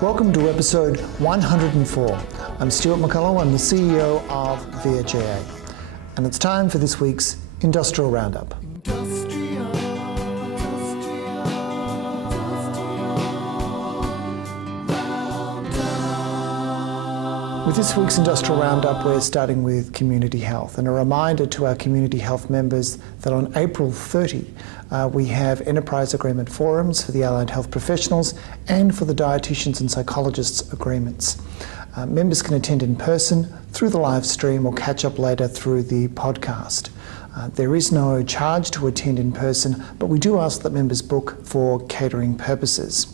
Welcome to episode 104. I'm Stuart McCullough, I'm the CEO of VHIA, and it's time for this week's Industrial Roundup. With this week's Industrial Roundup, we're starting with community health, and a reminder to our community health members that on April 30, we have enterprise agreement forums for the allied health professionals and for the dietitians and psychologists agreements. Members can attend in person through the live stream or catch up later through the podcast. There is no charge to attend in person, but we do ask that members book for catering purposes.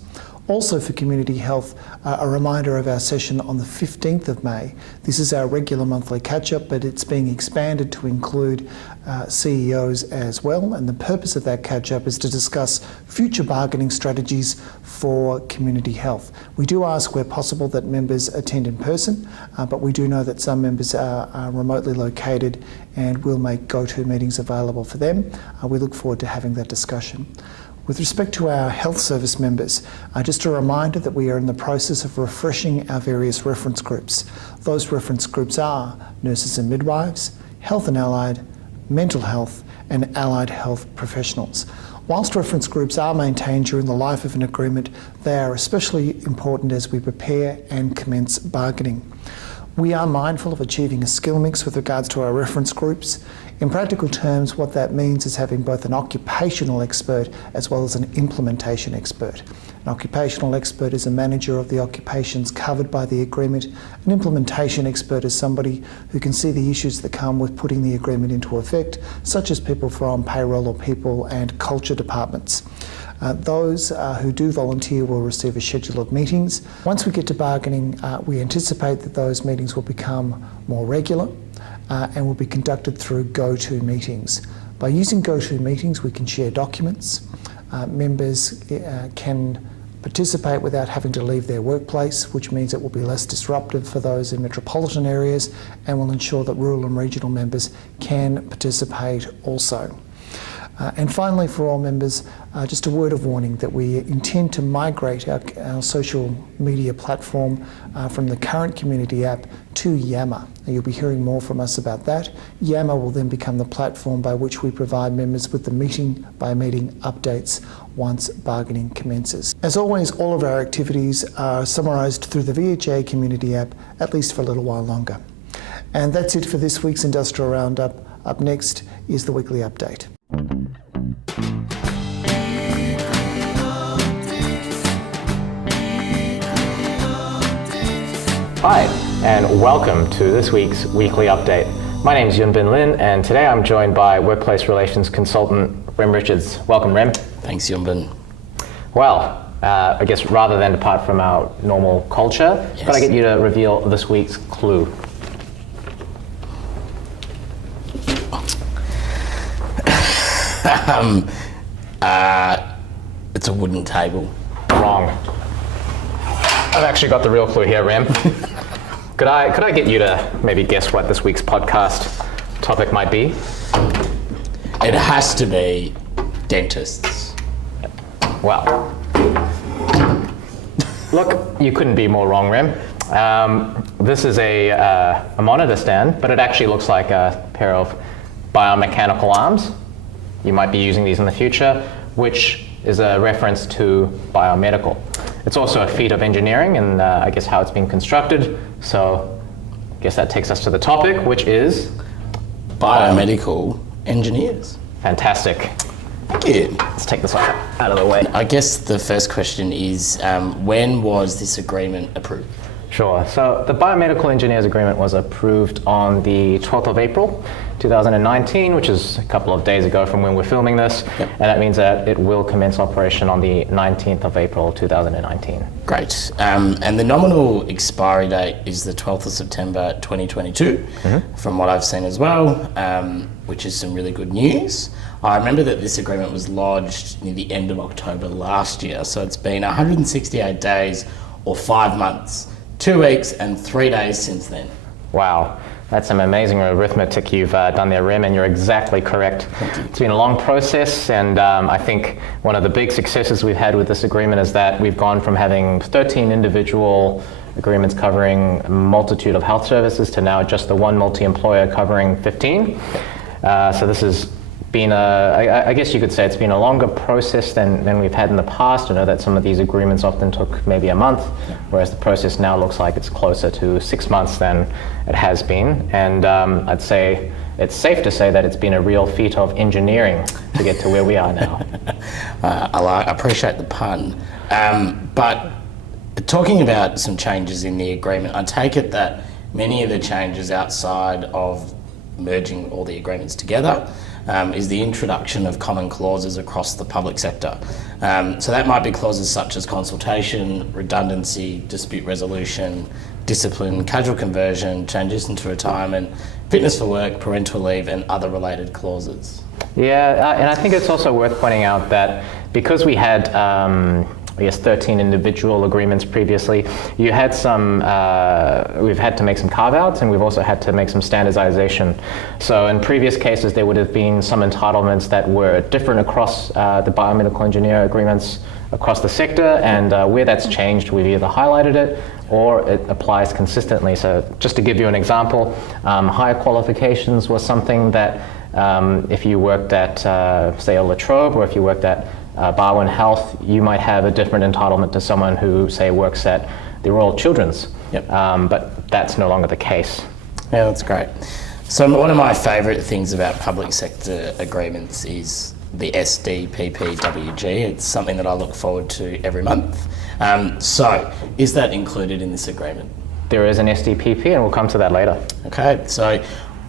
Also for community health, a reminder of our session on the 15th of May. This is our regular monthly catch-up, but it's being expanded to include CEOs as well, and the purpose of that catch-up is to discuss future bargaining strategies for community health. We do ask where possible that members attend in person, but we do know that some members are remotely located and we'll make go-to meetings available for them. We look forward to having that discussion. With respect to our health service members, just a reminder that we are in the process of refreshing our various reference groups. Those reference groups are nurses and midwives, health and allied, mental health, and allied health professionals. Whilst reference groups are maintained during the life of an agreement, they are especially important as we prepare and commence bargaining. We are mindful of achieving a skill mix with regards to our reference groups. In practical terms, what that means is having both an occupational expert as well as an implementation expert. An occupational expert is a manager of the occupations covered by the agreement. An implementation expert is somebody who can see the issues that come with putting the agreement into effect, such as people from payroll or people and culture departments. Those who do volunteer will receive a schedule of meetings. Once we get to bargaining, we anticipate that those meetings will become more regular and will be conducted through go-to meetings. By using go-to meetings, we can share documents. Members can participate without having to leave their workplace, which means it will be less disruptive for those in metropolitan areas and will ensure that rural and regional members can participate also. And finally, for all members, just a word of warning that we intend to migrate our social media platform from the current community app to Yammer. You'll be hearing more from us about that. Yammer will then become the platform by which we provide members with the meeting-by-meeting updates once bargaining commences. As always, all of our activities are summarised through the VHIA community app, at least for a little while longer. And that's it for this week's Industrial Roundup. Up next is the weekly update. Hi, and welcome to this week's weekly update. My name is Yunbin Lin, and today I'm joined by Workplace Relations Consultant Rem Richards. Welcome, Rem. Thanks, Yunbin. Well, I guess rather than depart from our normal culture, yes, could I get you to reveal this week's clue? It's a wooden table. Wrong. I've actually got the real clue here, Rem. Could I get you to maybe guess what this week's podcast topic might be? It has to be dentists. Well, look, you couldn't be more wrong, Rem. This is a monitor stand, but it actually looks like a pair of biomechanical arms. You might be using these in the future, which is a reference to biomedical. It's also a feat of engineering and I guess how it's been constructed. So I guess that takes us to the topic, which is Biomedical Engineers. Fantastic. Thank you. Let's take this out of the way. I guess the first question is, when was this agreement approved? Sure. So the Biomedical Engineers Agreement was approved on the 12th of April, 2019, which is a couple of days ago from when we're filming this. Yep. And that means that it will commence operation on the 19th of April, 2019. Great. And the nominal expiry date is the 12th of September 2022, from what I've seen as well, which is some really good news. I remember that this agreement was lodged near the end of October last year, so it's been 168 days or 5 months, 2 weeks and 3 days since then. Wow. That's some amazing arithmetic you've done there, Rem, and you're exactly correct. It's been a long process, and I think one of the big successes we've had with this agreement is that we've gone from having 13 individual agreements covering a multitude of health services to now just the one multi-employer covering 15. So this has been I guess you could say it's been a longer process than we've had in the past. I know that some of these agreements often took maybe a month, whereas the process now looks like it's closer to 6 months than it has been. And I'd say it's safe to say that it's been a real feat of engineering to get to where we are now. I appreciate the pun. But talking about some changes in the agreement, I take it that many of the changes outside of merging all the agreements together is the introduction of common clauses across the public sector. So that might be clauses such as consultation, redundancy, dispute resolution, discipline, casual conversion, changes into retirement, fitness for work, parental leave, and other related clauses. Yeah, and I think it's also worth pointing out that because we had 13 individual agreements previously, you had some, we've had to make some carve-outs, and we've also had to make some standardization. So in previous cases, there would have been some entitlements that were different across the biomedical engineer agreements across the sector, and where that's changed, we've either highlighted it or it applies consistently. So just to give you an example, higher qualifications was something that if you worked at, say, a La Trobe, or if you worked at Barwon Health, you might have a different entitlement to someone who, say, works at the Royal Children's. Yep. But that's no longer the case. Yeah, that's great. So one of my favourite things about public sector agreements is the SDPPWG. It's something that I look forward to every month. So is that included in this agreement? There is an SDPP, and we'll come to that later. Okay, so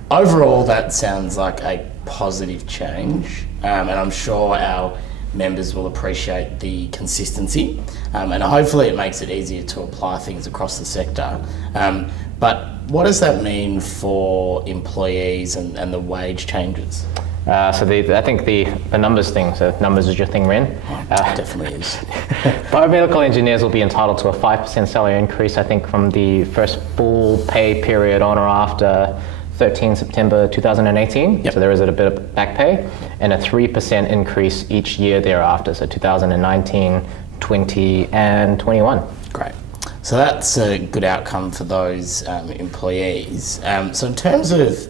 overall that sounds like a positive change, and I'm sure our members will appreciate the consistency, and hopefully it makes it easier to apply things across the sector. But what does that mean for employees and the wage changes? I think the numbers thing, so numbers is your thing, Ren. It definitely is. Biomedical engineers will be entitled to a 5% salary increase, I think, from the first full pay period on or after 13 September 2018, Yep. So there is a bit of back pay, and a 3% increase each year thereafter, so 2019, 20, and 21. Great. So that's a good outcome for those employees. So in terms of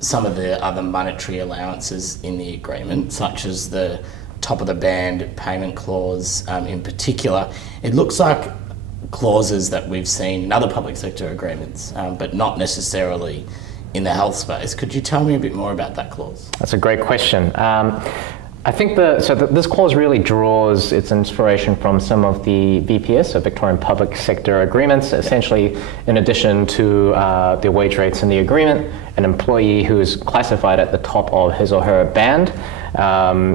some of the other monetary allowances in the agreement, such as the top of the band payment clause in particular, it looks like clauses that we've seen in other public sector agreements, but not necessarily in the health space. Could you tell me a bit more about that clause? That's a great question. I think this clause really draws its inspiration from some of the VPS, so Victorian Public Sector Agreements. Essentially, in addition to the wage rates in the agreement, an employee who is classified at the top of his or her band,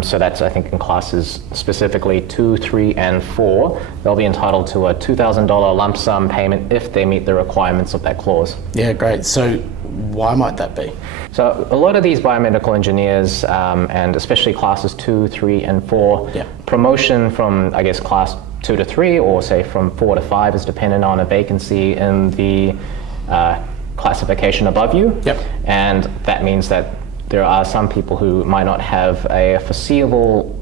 so that's, I think, in classes specifically 2, 3, and 4, they'll be entitled to a $2,000 lump sum payment if they meet the requirements of that clause. Yeah, great. So why might that be? So a lot of these biomedical engineers, and especially classes 2, 3, and 4, promotion from, I guess, class 2 to 3, or say from 4 to 5 is dependent on a vacancy in the classification above you. Yep. And that means that there are some people who might not have a foreseeable,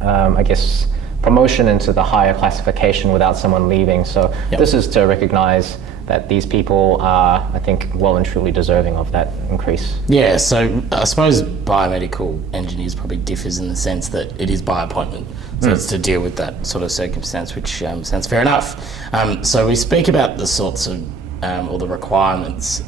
I guess, promotion into the higher classification without someone leaving. So this is to recognize that these people are, I think, well and truly deserving of that increase. Yeah, so I suppose biomedical engineers probably differs in the sense that it is by appointment. So it's to deal with that sort of circumstance, which sounds fair enough. So we speak about the sorts of, or the requirements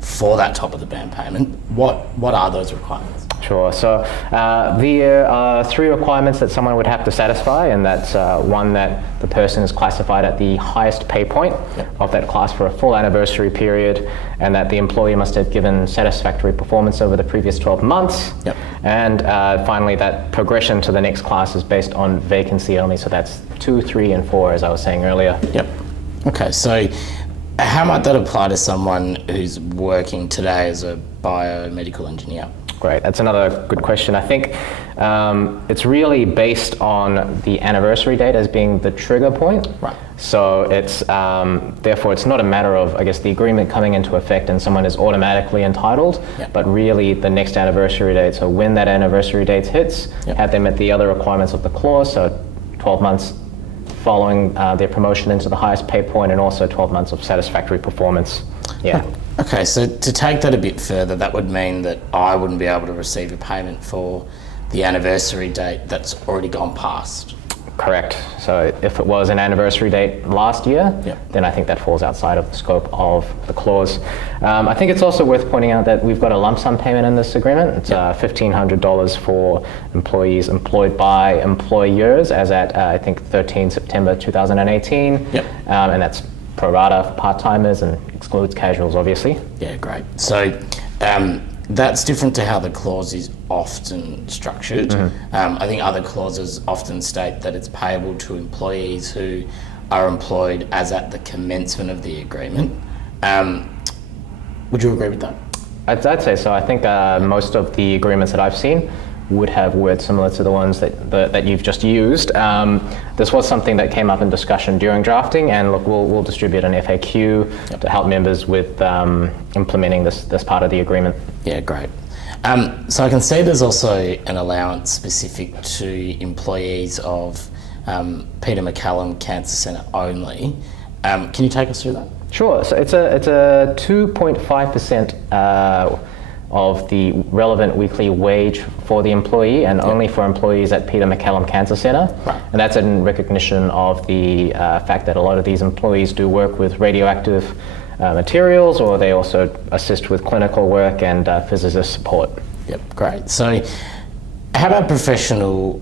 for that top of the band payment. What are those requirements? Sure. So there are 3 requirements that someone would have to satisfy, and that's one, that the person is classified at the highest pay point of that class for a full anniversary period, and that the employee must have given satisfactory performance over the previous 12 months. And finally, that progression to the next class is based on vacancy only, so that's 2, 3, and 4, as I was saying earlier. Okay, so how might that apply to someone who's working today as a biomedical engineer? Great. That's another good question. I think it's really based on the anniversary date as being the trigger point. Right. So it's therefore it's not a matter of, I guess, the agreement coming into effect and someone is automatically entitled, but really the next anniversary date. So when that anniversary date hits, have they met the other requirements of the clause? So 12 months following their promotion into the highest pay point, and also 12 months of satisfactory performance. Yeah. Okay, so to take that a bit further, that would mean that I wouldn't be able to receive a payment for the anniversary date that's already gone past. Correct. So if it was an anniversary date last year, then I think that falls outside of the scope of the clause. I think it's also worth pointing out that we've got a lump sum payment in this agreement. It's $1,500 for employees employed by employers as at, I think, 13 September 2018. And that's pro rata for part-timers and excludes casuals, obviously. Yeah, great. So that's different to how the clause is often structured. I think other clauses often state that it's payable to employees who are employed as at the commencement of the agreement. Would you agree with that? I'd say so. I think most of the agreements that I've seen would have words similar to the ones that you've just used. This was something that came up in discussion during drafting, and look, we'll distribute an FAQ to help members with implementing this part of the agreement. Yeah, great. So I can see there's also an allowance specific to employees of Peter MacCallum Cancer Centre only. Can you take us through that? Sure. So it's a 2.5% of the relevant weekly wage for the employee, and only for employees at Peter MacCallum Cancer Centre. And that's in recognition of the fact that a lot of these employees do work with radioactive materials, or they also assist with clinical work and physicist support. Yep, great. So how about professional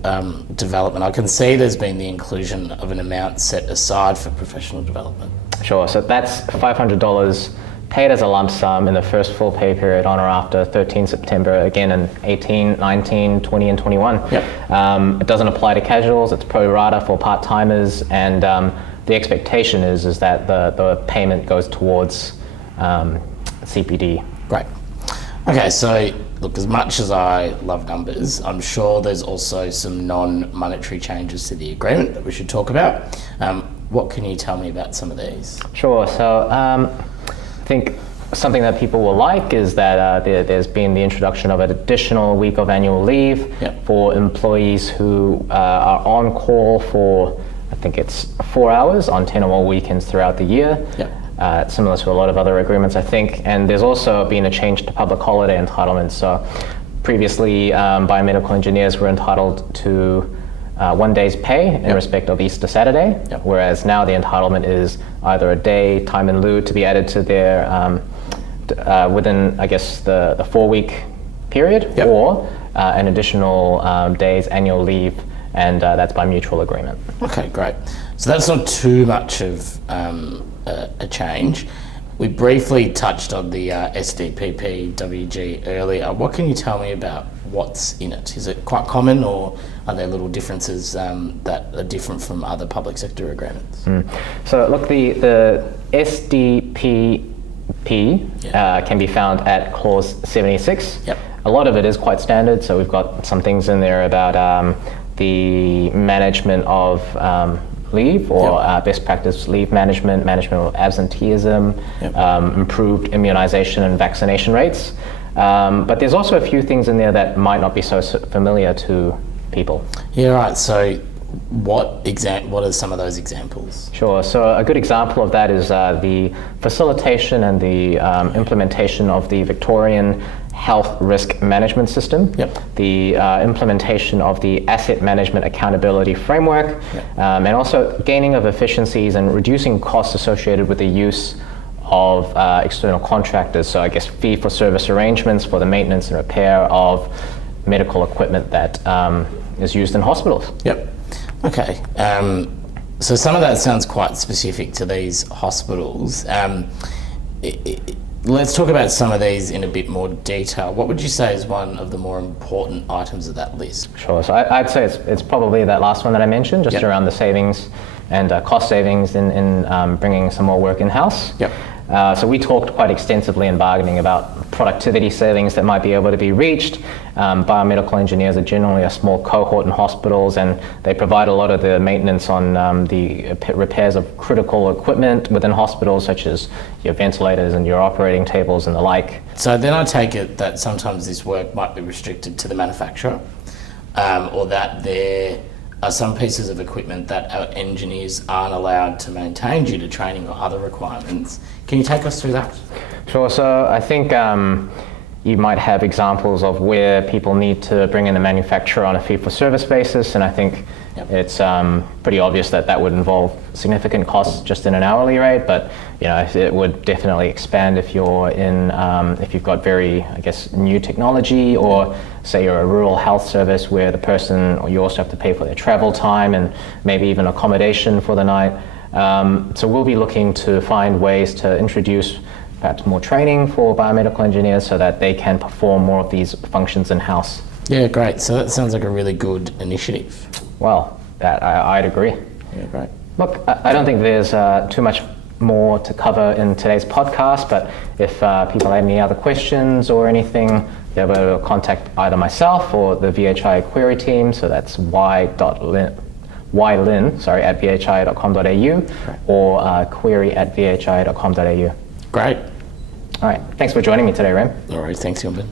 development? I can see there's been the inclusion of an amount set aside for professional development. Sure, so that's $500 paid as a lump sum in the first full pay period on or after 13 September, again in 18, 19, 20 and 21. It doesn't apply to casuals, it's pro rata for part-timers, and the expectation is that the payment goes towards CPD. Great. Okay, so look, as much as I love numbers, I'm sure there's also some non-monetary changes to the agreement that we should talk about. What can you tell me about some of these? Sure, so I think something that people will like is that there's been the introduction of an additional week of annual leave for employees who are on call for, I think it's 4 hours on 10 or more weekends throughout the year. Similar to a lot of other agreements, I think. And there's also been a change to public holiday entitlements. So previously, biomedical engineers were entitled to 1 day's pay in respect of Easter Saturday, whereas now the entitlement is either a day time in lieu to be added to their within, I guess, the 4-week period, or an additional day's annual leave, and that's by mutual agreement. Okay, great. So that's not too much of a change. We briefly touched on the SDPP-WG earlier. What can you tell me about what's in it? Is it quite common, or are there little differences that are different from other public sector agreements? So look, the SDPP can be found at clause 76. A lot of it is quite standard, so we've got some things in there about the management of leave, or best practice leave management, management of absenteeism, improved immunization and vaccination rates. But there's also a few things in there that might not be so familiar to people. Yeah, right. So what are some of those examples? Sure. So a good example of that is the facilitation and the implementation of the Victorian Health Risk Management System, the implementation of the Asset Management Accountability Framework, and also gaining of efficiencies and reducing costs associated with the use of external contractors. So I guess fee-for-service arrangements for the maintenance and repair of medical equipment that is used in hospitals. Okay. So some of that sounds quite specific to these hospitals. Let's talk about some of these in a bit more detail. What would you say is one of the more important items of that list? Sure. So I'd say it's probably that last one that I mentioned, just around the savings and cost savings in bringing some more work in-house. So we talked quite extensively in bargaining about productivity savings that might be able to be reached. Biomedical engineers are generally a small cohort in hospitals, and they provide a lot of the maintenance on the repairs of critical equipment within hospitals, such as your ventilators and your operating tables and the like. So then I take it that sometimes this work might be restricted to the manufacturer, or that there are some pieces of equipment that our engineers aren't allowed to maintain due to training or other requirements. Can you take us through that? Sure. So I think you might have examples of where people need to bring in the manufacturer on a fee-for-service basis, and I think it's pretty obvious that that would involve significant costs just in an hourly rate. But it would definitely expand if you're in if you've got very, I guess, new technology, or say you're a rural health service where the person, or you also have to pay for their travel time and maybe even accommodation for the night. So we'll be looking to find ways to introduce perhaps more training for biomedical engineers so that they can perform more of these functions in-house. Yeah, great. So that sounds like a really good initiative. Well, I'd agree. Yeah, great. Look, I don't think there's too much more to cover in today's podcast, but if people have any other questions or anything, they'll be able to contact either myself or the VHIA query team. So that's ylin at vhia.com.au or query at vhia.com.au. Great. All right. Thanks for joining me today, Rem. All right. Thanks, Yunbin.